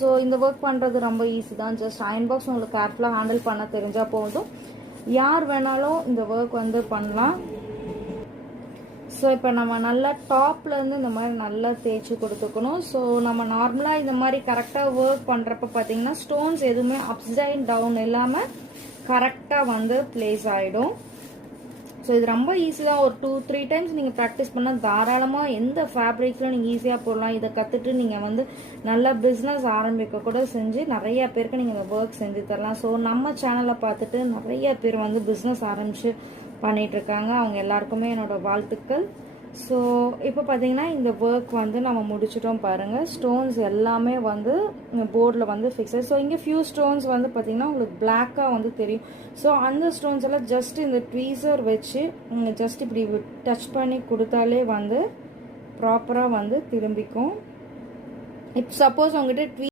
So இந்த work பண்ணுறது ரொம்ப ஈஸி தான். ஜஸ்ட் அயன் பாக்ஸ் உங்களுக்கு கேர்ஃபுல்லாக ஹேண்டில் பண்ண தெரிஞ்சால் போதும். யார் வேணாலும் இந்த ஒர்க் வந்து பண்ணலாம். ஸோ இப்போ நம்ம நல்லா டாப்லேருந்து இந்த மாதிரி நல்லா தேய்ச்சி கொடுத்துக்கணும். ஸோ நம்ம நார்மலாக இந்த மாதிரி கரெக்டாக ஒர்க் பண்ணுறப்ப பார்த்தீங்கன்னா ஸ்டோன்ஸ் எதுவுமே அப்ஸ் அண்ட் டவுன் இல்லாமல் கரெக்டாக வந்து பிளேஸ் ஆகிடும். ஸோ இது ரொம்ப ஈஸி தான். ஒரு 2-3 டைம்ஸ் நீங்கள் ப்ராக்டிஸ் பண்ணால் தாராளமாக எந்த ஃபேப்ரிக்ஸில் நீங்கள் ஈஸியாக போடலாம். இதை கற்றுட்டு நீங்கள் வந்து நல்ல பிஸ்னஸ் ஆரம்பிக்க கூட செஞ்சு நிறைய பேருக்கு நீங்கள் இந்த ஒர்க் செஞ்சு தரலாம். ஸோ நம்ம சேனலை பார்த்துட்டு நிறைய பேர் வந்து பிஸ்னஸ் ஆரம்பித்து பண்ணிகிட்ருக்காங்க. அவங்க எல்லாருக்குமே என்னோட வாழ்த்துக்கள். ஸோ இப்போ பார்த்தீங்கன்னா இந்த ஒர்க் வந்து நம்ம முடிச்சிட்டோம் பாருங்கள். ஸ்டோன்ஸ் எல்லாமே வந்து போர்டில் வந்து ஃபிக்ஸட். ஸோ இங்கே ஃபியூ ஸ்டோன்ஸ் வந்து பார்த்தீங்கன்னா உங்களுக்கு பிளாக்காக வந்து தெரியும். ஸோ அந்த ஸ்டோன்ஸ் எல்லாம் ஜஸ்ட் இந்த ட்வீசர் வச்சு ஜஸ்ட் இப்படி டச் பண்ணி கொடுத்தாலே வந்து ப்ராப்பராக வந்து திரும்பிக்கும். இப்போ சப்போஸ் உங்ககிட்ட